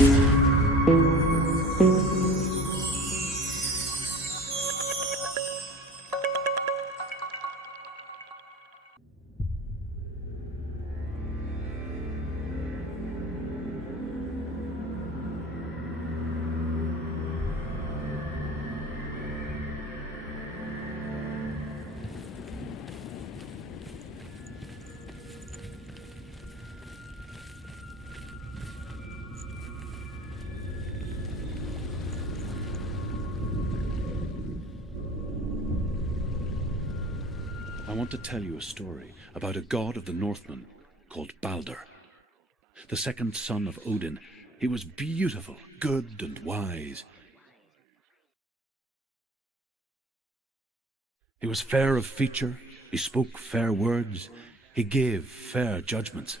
I want to tell you a story about a god of the Northmen called Balder. The second son of Odin, he was beautiful, good, and wise. He was fair of feature, he spoke fair words, he gave fair judgments.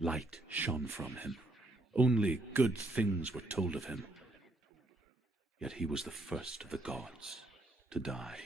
Light shone from him. Only good things were told of him. Yet he was the first of the gods to die.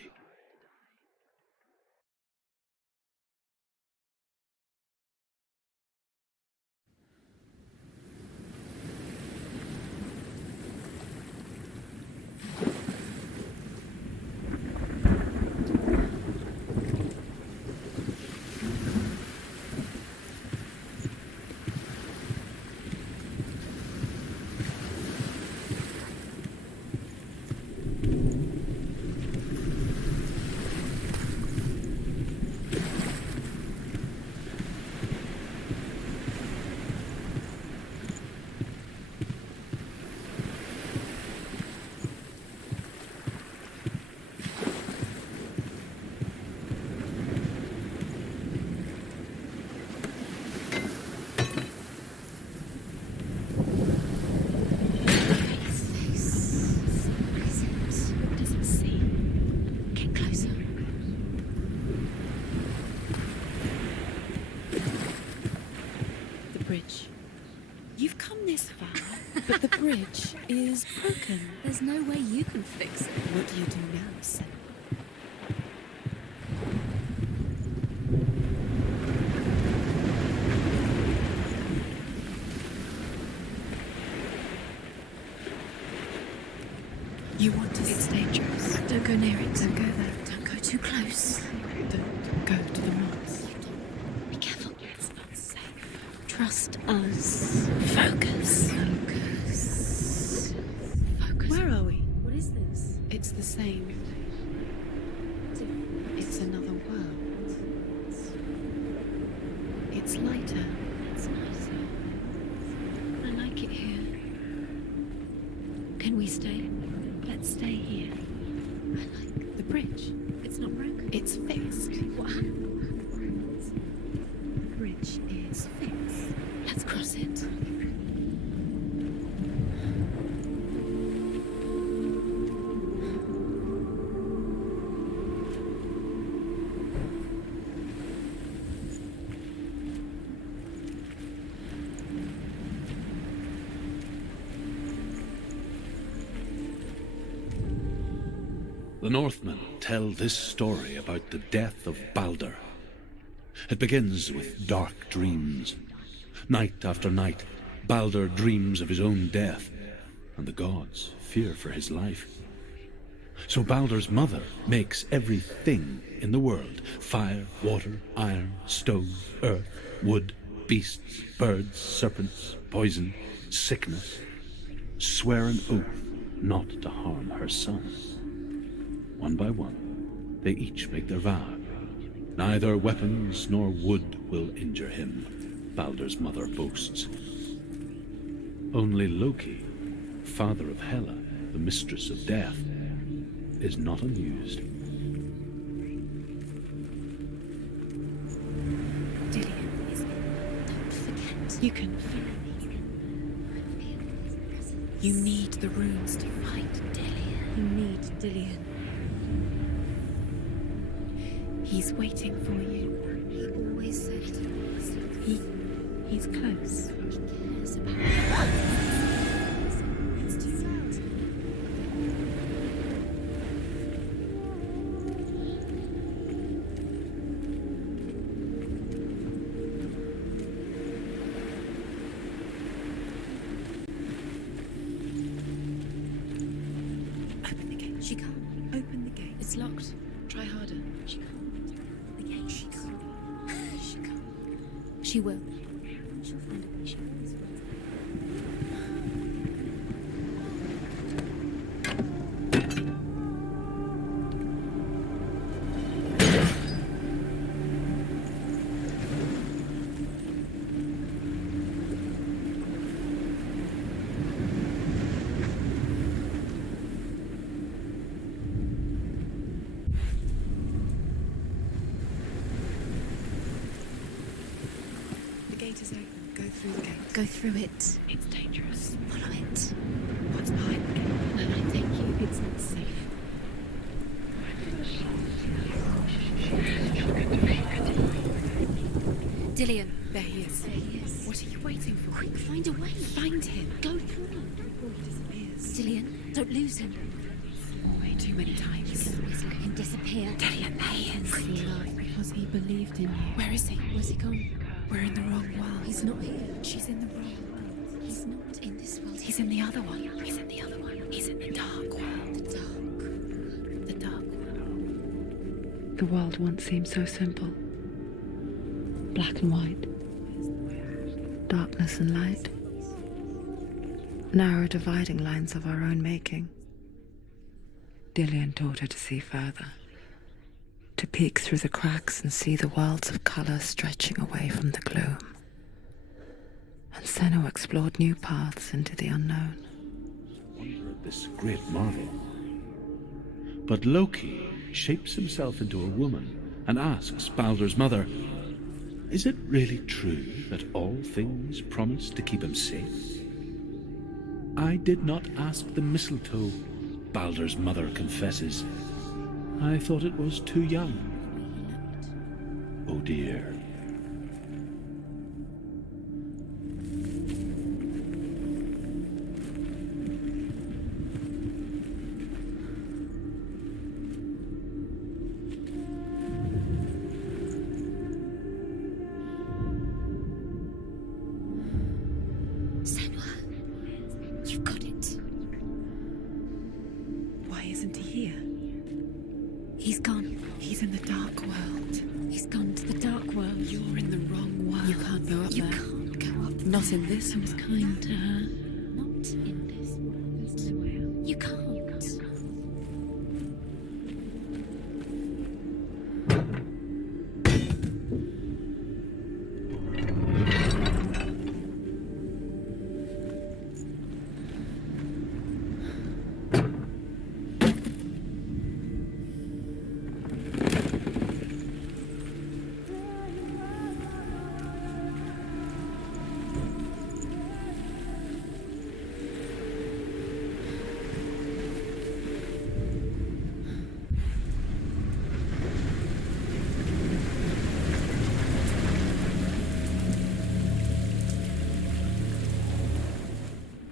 You've come this far, but the bridge is broken. There's no way you can fix it. What do you do now, Senua? You want to... It's dangerous. Don't go near it. Don't go there. Don't go too close. Don't go to the rocks. Be careful. It's not safe. Trust us. Focus. Focus. Where are we? What is this? It's the same. It's another world. It's lighter. It's nicer. I like it here. Can we stay? Let's stay here. I like the bridge. It's not broken. It's fixed. What happened? The bridge is fixed. Let's cross it. The Northmen tell this story about the death of Balder. It begins with dark dreams. Night after night, Balder dreams of his own death, and the gods fear for his life. So Balder's mother makes everything in the world: fire, water, iron, stone, earth, wood, beasts, birds, serpents, poison, sickness, swear an oath not to harm her son. One by one, they each make their vow. Neither weapons nor wood will injure him, Balder's mother boasts. Only Loki, father of Hela, the mistress of death, is not amused. Dillian, is it? Don't forget. You can feel it. You need the runes to fight Dillian. You need Dillian. He's waiting for you. He always said He's close. he cares about you. It's too loud. She can't. Open the gate. It's locked. Try harder. She can't. The gate. She can't. She can't. She will. She'll find a way. She always will. The gate is open. Go through the gate. Go through it. It's dangerous. Follow it. What's behind the gate? Where will it take you? It's not safe. Dillion. There he is. There he is. What are you waiting for? Quick, find a way. Find him. Go through. Before he disappears. Dillion, don't lose him. Way too many You times. can always let him disappear. Dillion, there he is. Quick. Because he believed in you. Where is he? Where's he gone? We're in the wrong world. He's not here. She's in the wrong world. He's not in this world. He's in the other one. He's in the other one. He's in the dark world. The dark. The dark world. The world once seemed so simple. Black and white. Darkness and light. Narrow dividing lines of our own making. Dillion taught her to see further. To peek through the cracks and see the worlds of colour stretching away from the gloom. And Senua explored new paths into the unknown. Wonder at this great marvel. But Loki shapes himself into a woman and asks Baldur's mother, is it really true that all things promise to keep him safe? I did not ask the mistletoe, Baldur's mother confesses. I thought it was too young. Oh dear. Senua, you've got it. Why isn't he here? He's gone. He's in the dark world. He's gone to the dark world. You're in the wrong world. You can't go up You there. can't go up. Not in this I was world. kind to her. Not in this world. You can't.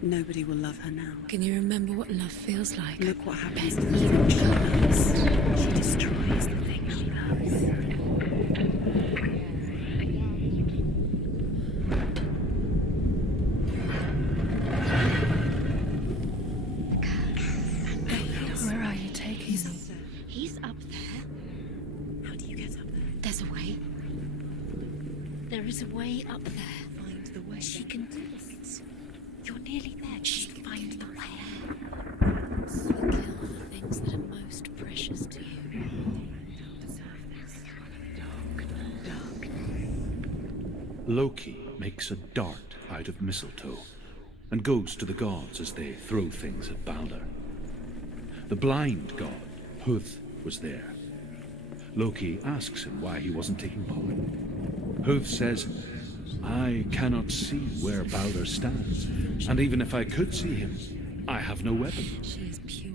Nobody will love her now. Can you remember what love feels like? Look what happens Best to the thing she loves. She destroys the thing she loves. Where are you taking me? He's up there. How do you get up there? There's a way. There is a way up there. Find the way. She can do it. You're nearly there. She can find the way. You kill the things that are most precious to you. Loki makes a dart out of mistletoe and goes to the gods as they throw things at Baldur. The blind god, Huth, was there. Loki asks him why he wasn't taking part. Huth says, I cannot see where Baldur stands, and even if I could see him, I have no weapon. She is pure.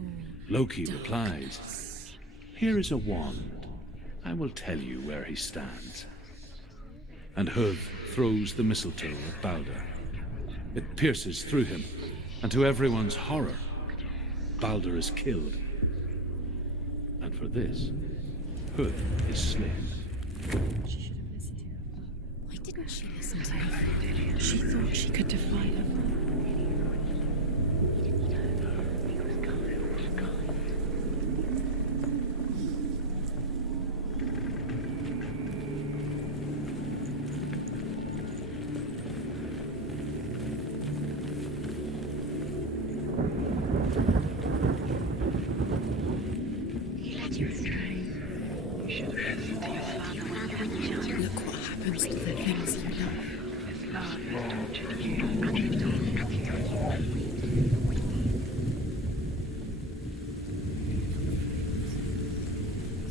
Loki replies, here is a wand. I will tell you where he stands. And Huth throws the mistletoe at Baldur. It pierces through him, and to everyone's horror, Baldur is killed. And for this, Huth is slain. Why didn't she listen to him? She thought she could defy him.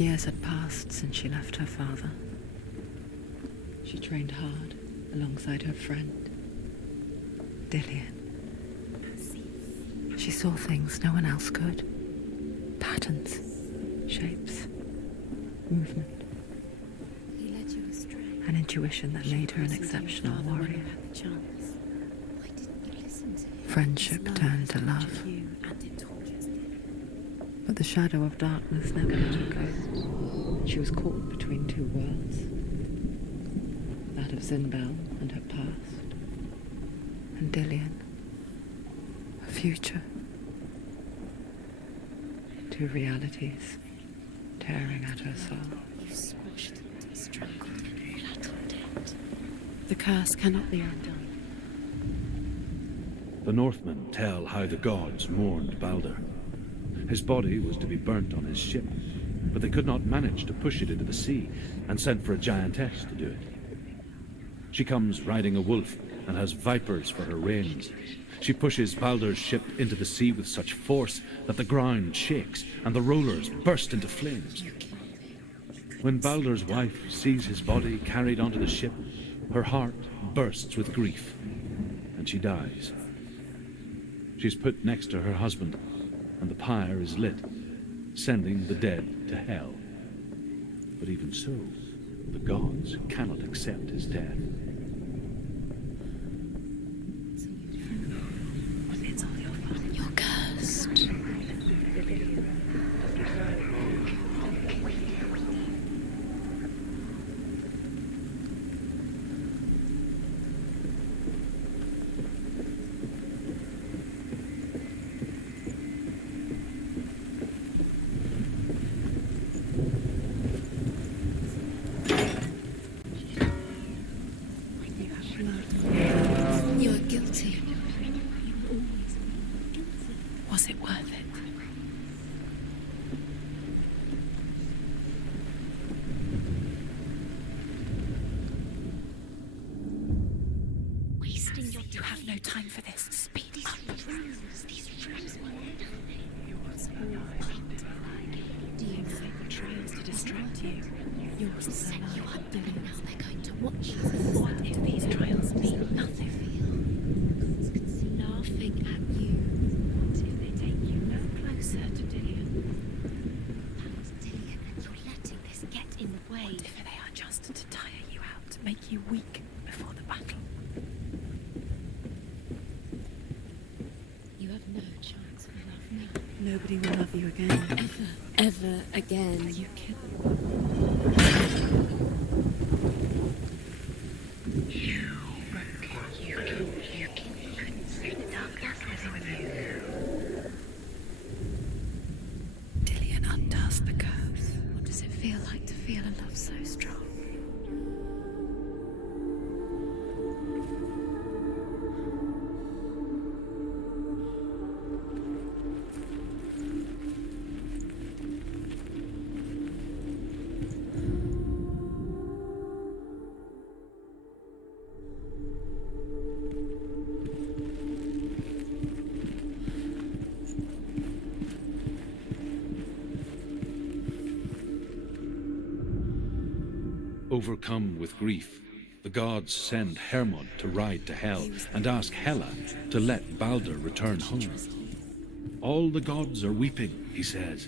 Years had passed since she left her father. She trained hard alongside her friend, Dillian. She saw things no one else could. Patterns, shapes, movement. He led you astray. An intuition that made her an exceptional warrior. Why didn't you listen to him? Friendship turned to love. You and it tortures you. But the shadow of darkness never let her go. She was caught between two worlds. That of Zinbel and her past. And Dillian. Her future. Two realities tearing at her soul. You squashed and strangled and flattened it. The curse cannot be undone. The Northmen tell how the gods mourned Baldur. His body was to be burnt on his ship, but they could not manage to push it into the sea, and sent for a giantess to do it. She comes riding a wolf and has vipers for her reins. She pushes Baldur's ship into the sea with such force that the ground shakes and the rollers burst into flames. When Baldur's wife sees his body carried onto the ship, her heart bursts with grief, and she dies. She's put next to her husband, and the pyre is lit, sending the dead to hell. But even so, the gods cannot accept his death. It's all your fault. You're cursed. You are guilty. Was it worth it? Wasting your time. You have no time for this. Speed up. These rooms were nothing. Yours Do you know the trials to distract you? Yours will set you up doing now. They're going to watch you. What if these trials mean nothing? Laughing at you. What if they take you no closer to Dillian? That was Dillian, and you're letting this get in the way. What if they are just to tire you out, to make you weak before the battle? You have no chance of loving me. Nobody will love you again. Ever again. You kill. Dillian undoes the curse. What does it feel like to feel a love so strong? Overcome with grief, the gods send Hermod to ride to Hell and ask Hela to let Baldur return home. All the gods are weeping, he says.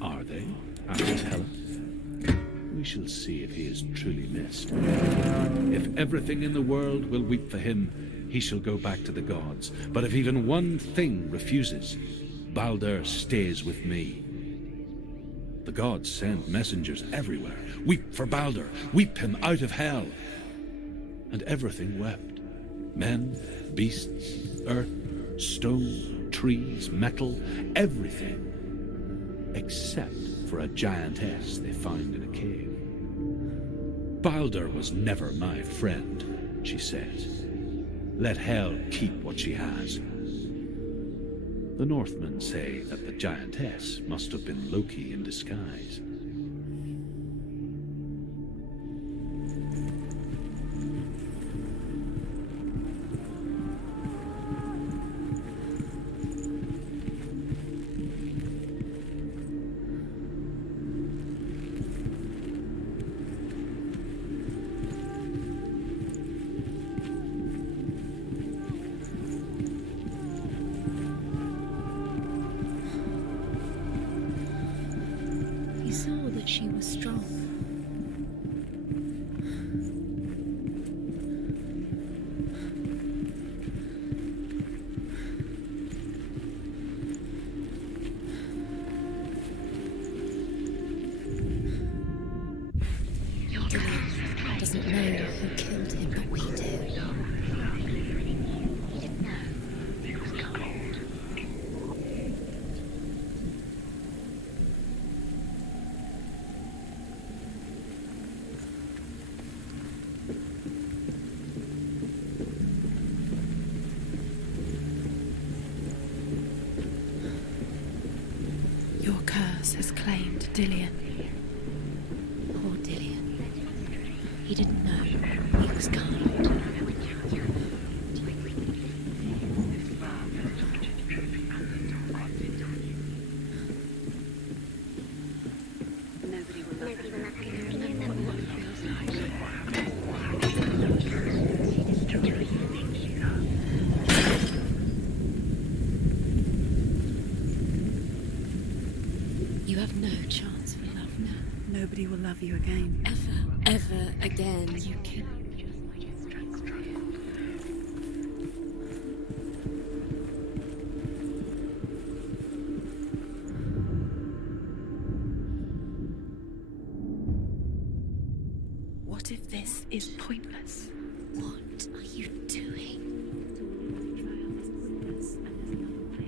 Are they? asks Hela. We shall see if he is truly missed. If everything in the world will weep for him, he shall go back to the gods. But if even one thing refuses, Baldur stays with me. The gods send messengers everywhere. Weep for Baldur, weep him out of hell. And everything wept. Men, beasts, earth, stone, trees, metal, everything. Except for a giantess they find in a cave. Baldur was never my friend, she says. Let Hel keep what she has. The Northmen say that the giantess must have been Loki in disguise. Arthas has claimed Dillion. Poor Dillion. He didn't know. He was kind. You have no chance for love now. Nobody will love you again. Ever again. You can. What if this is pointless? What are you doing?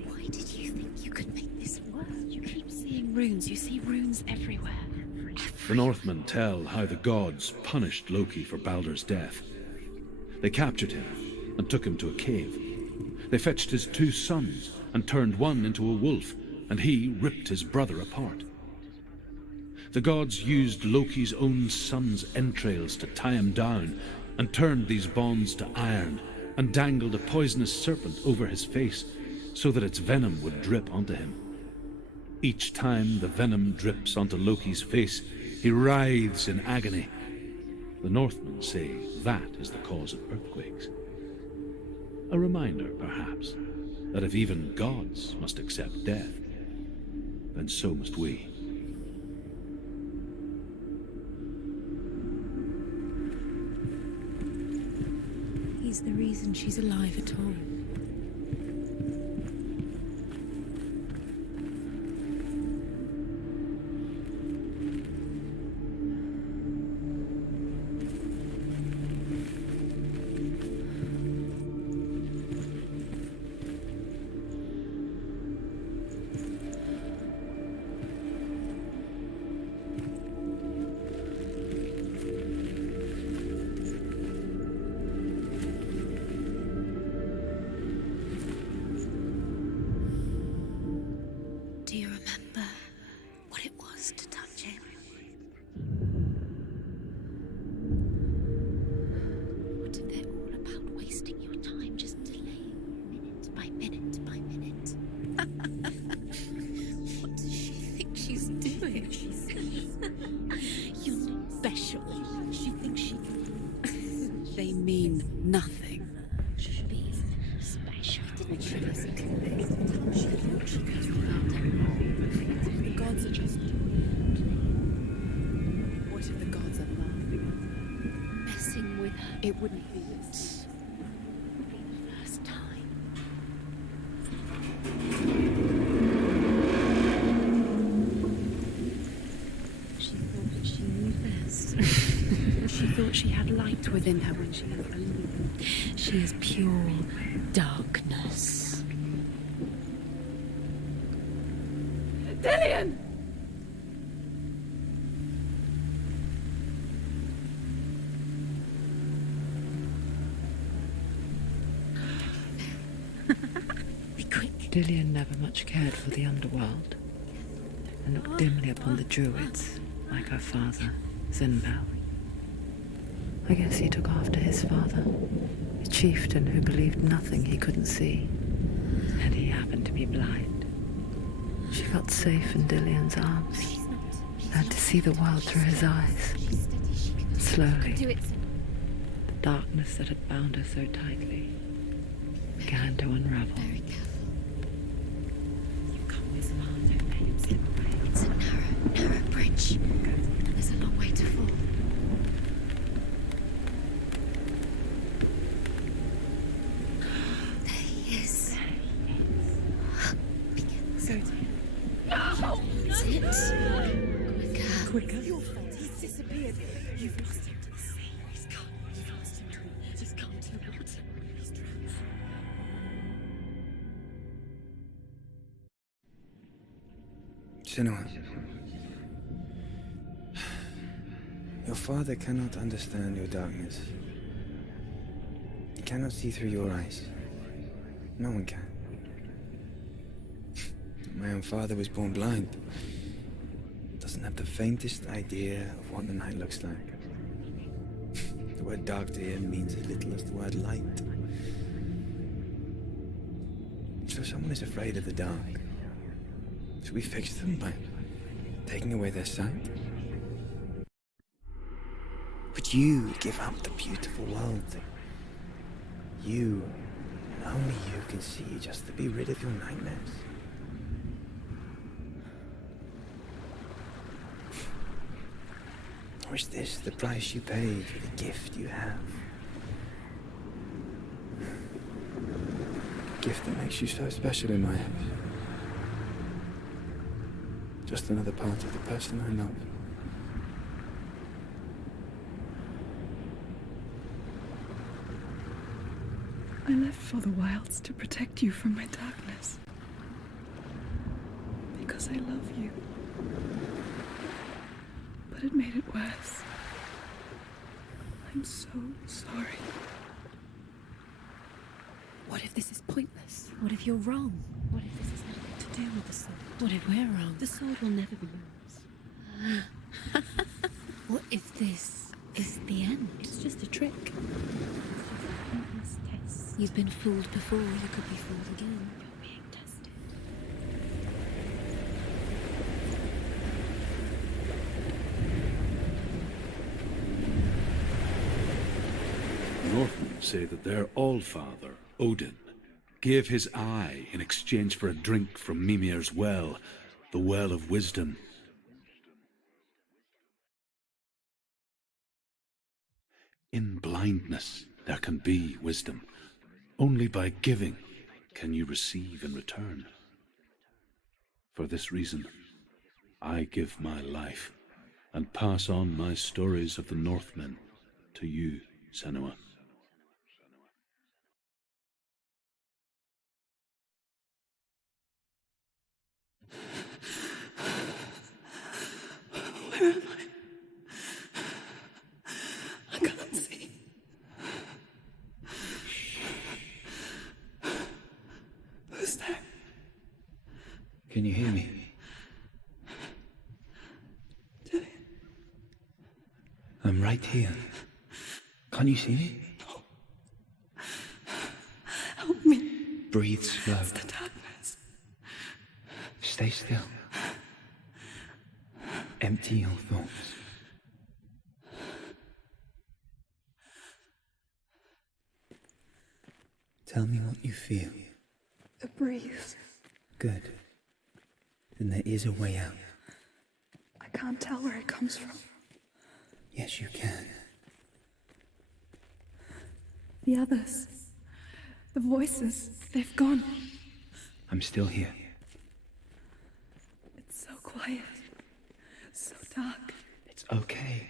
Why did you think you could make this work? You keep seeing runes. You see runes everywhere. The Northmen tell how the gods punished Loki for Baldur's death. They captured him and took him to a cave. They fetched his 2 sons and turned one into a wolf, and he ripped his brother apart. The gods used Loki's own son's entrails to tie him down and turned these bonds to iron and dangled a poisonous serpent over his face so that its venom would drip onto him. Each time the venom drips onto Loki's face, he writhes in agony. The Northmen say that is the cause of earthquakes. A reminder, perhaps, that if even gods must accept death, then so must we. He's the reason she's alive at all. Do you remember what it was to touch him? What if they're all about wasting your time, just delaying minute by minute by minute? What does she think she's doing? You're not special. She thinks she can. They mean nothing. Should be special, didn't she? The gods are just... What if the gods are laughing? Messing with her. It wouldn't be this. First time. She thought that she knew best. She thought she had light within her when she believed. She is pure darkness. Dillion! Be quick. Dillion never much cared for the underworld and looked dimly upon the druids, like her father, Zinbel. I guess he took after his father, a chieftain who believed nothing he couldn't see, and he happened to be blind. She felt safe in Dillion's arms, learned to see the world through his eyes. And slowly, Do it. the darkness that had bound her so tightly began to unravel. Very careful. You've come this far, don't let him slip away. It's a narrow bridge. And there's a long way to fall. There he is. Be careful. No! That's it. Quicker. Quicker. Your fault. He's disappeared. You've lost him to the sea. He's gone. You've lost him to him. He's gone to the water. He's drowned. Senua, your father cannot understand your darkness. He cannot see through your eyes. No one can. My own father was born blind. doesn't have the faintest idea of what the night looks like. The word dark to him means as little as the word light. So someone is afraid of the dark. Should we fix them by taking away their sight? Would you give up the beautiful world that you, and only you, can see just to be rid of your nightmares? Or is this the price you pay for the gift you have? A gift that makes you so special in my eyes. Just another part of the person I love. I left for the wilds to protect you from my darkness. Because I love you. But it made it worse. I'm so sorry. What if this is pointless? What if you're wrong? What if this has nothing to do with the sword? What if we're wrong? The sword will never be yours. What if this is the end? It's just a trick. It's just a pointless test. You've been fooled before, you could be fooled again. You're being tested. The Northmen say that their Allfather, Odin, gave his eye in exchange for a drink from Mimir's well, the Well of Wisdom. In blindness there can be wisdom. Only by giving can you receive in return. For this reason, I give my life and pass on my stories of the Northmen to you, Senua. Where am I can't see. Who's there? Can you hear me? I'm right here. Can't you see me? Help me. Breathe slow. It's the darkness. Stay still. Empty your thoughts. Tell me what you feel. The breeze. Good. Then there is a way out. I can't tell where it comes from. Yes, you can. The others. The voices. They've gone. I'm still here. It's so quiet. So dark. It's okay.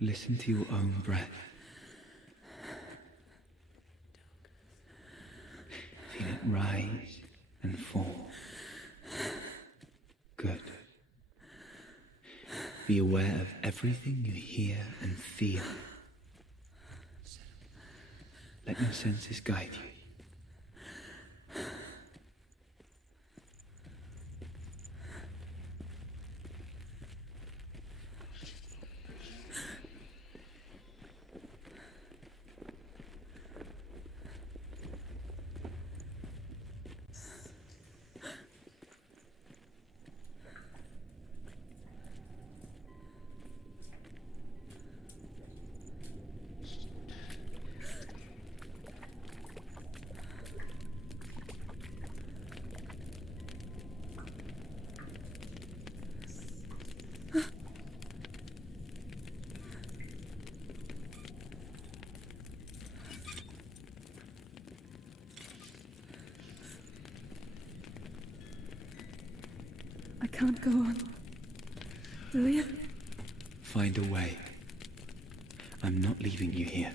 Listen to your own breath. Feel it rise and fall. Good. Be aware of everything you hear and feel. Let your senses guide you. I can't go on. Will you? Find a way. I'm not leaving you here.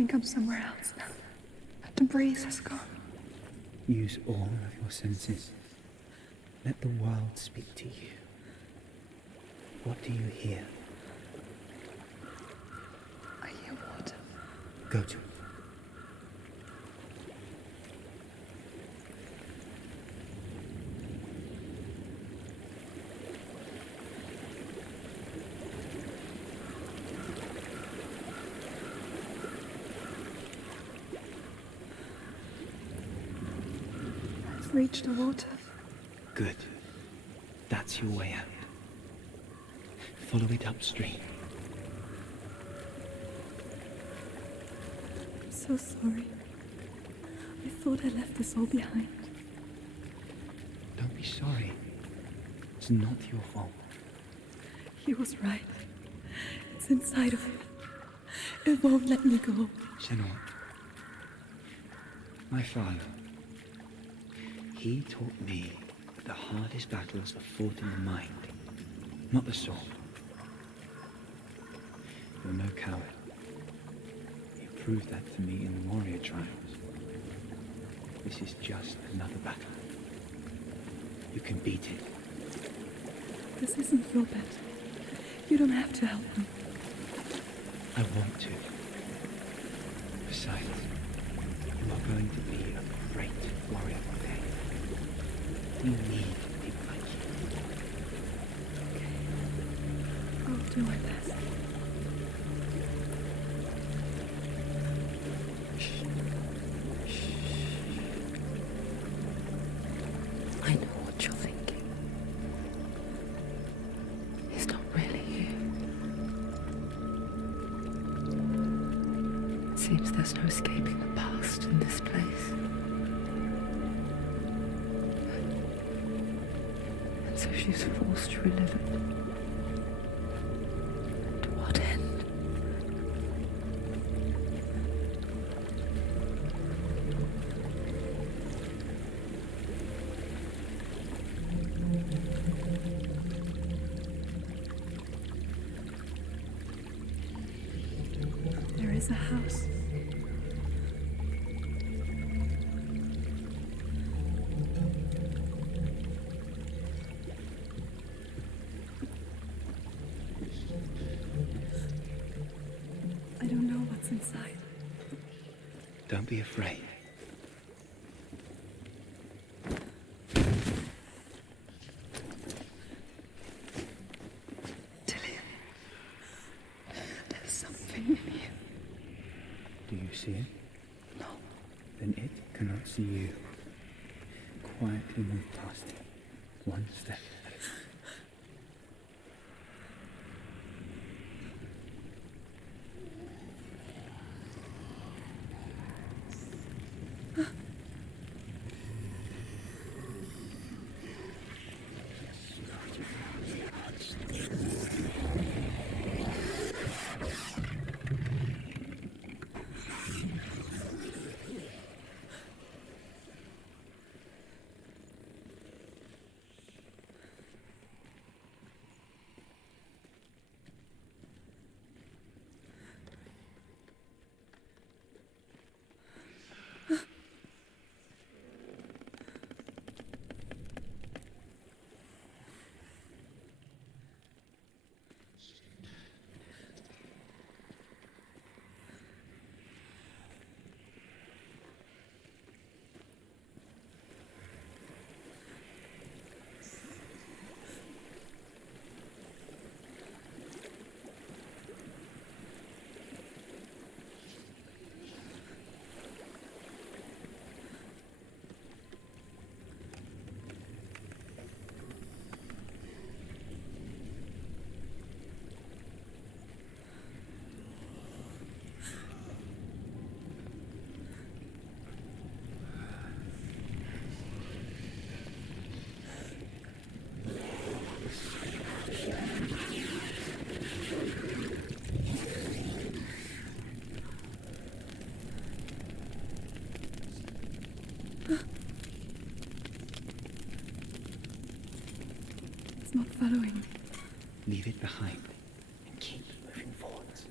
think I'm somewhere else now. The breeze has gone. Use all of your senses. Let the world speak to you. What do you hear? I hear water. Go to it. I've reached the water. Good. That's your way out. Follow it upstream. I'm so sorry. I thought I left this all behind. Don't be sorry. It's not your fault. He was right. It's inside of him. It won't let me go. Senua. My father. He taught me that the hardest battles are fought in the mind, not the sword. You're no coward. You proved that to me in the warrior trials. This is just another battle. You can beat it. This isn't your battle. You don't have to help me. I want to. Besides, you are going to be a great warrior one day. We need people like you. I'll do my best. I know what you're thinking. He's not really here. It seems there's no escaping the past in this place. And so she's forced to relive it. To what end? There is a house. I don't know what's inside. Don't be afraid. Tillian, there's something in here. Do you see it? No. Then it cannot see you. Quietly move past it. One step at a time. It's not following me. Leave it behind and keep moving forwards.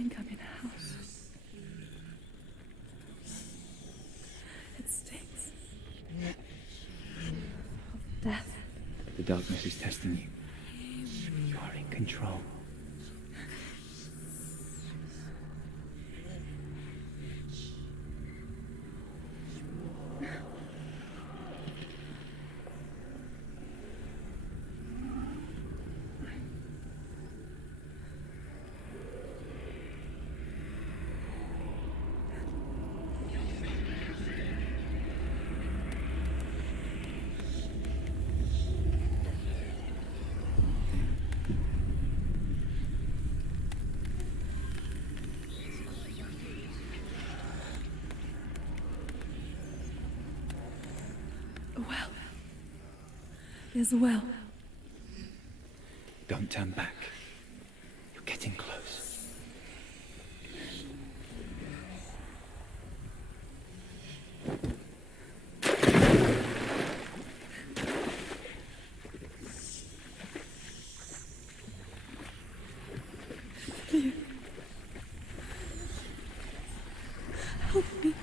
think I'm in a house. It stinks of death. The darkness is testing you. You are in control. A well. There's a well. Don't turn back. You're getting close. Here. Help me.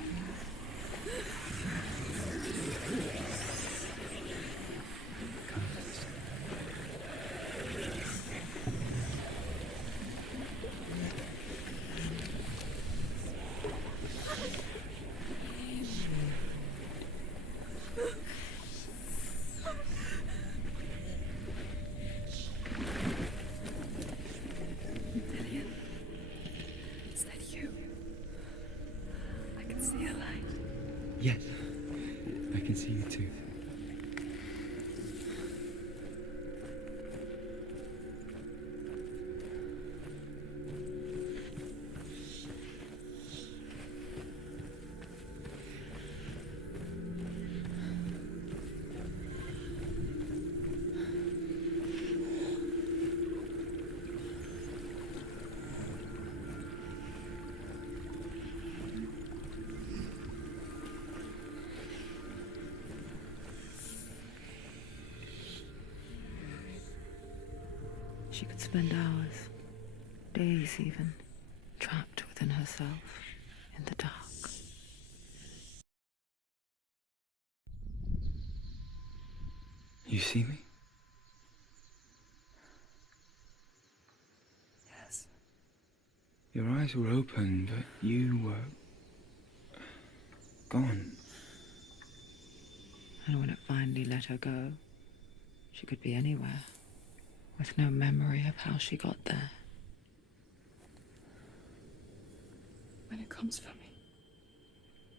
Is that you? I can see a light. Yes, I can see you too. She could spend hours, days even, trapped within herself, in the dark. You see me? Yes. Your eyes were open, but you were gone. And when it finally let her go, she could be anywhere, with no memory of how she got there. When it comes for me,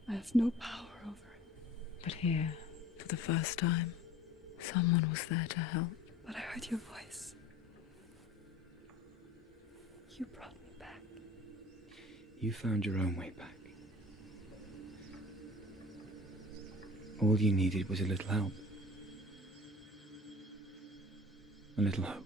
I have no power over it. But here, for the first time, someone was there to help. But I heard your voice. You brought me back. You found your own way back. All you needed was a little help. A little hope.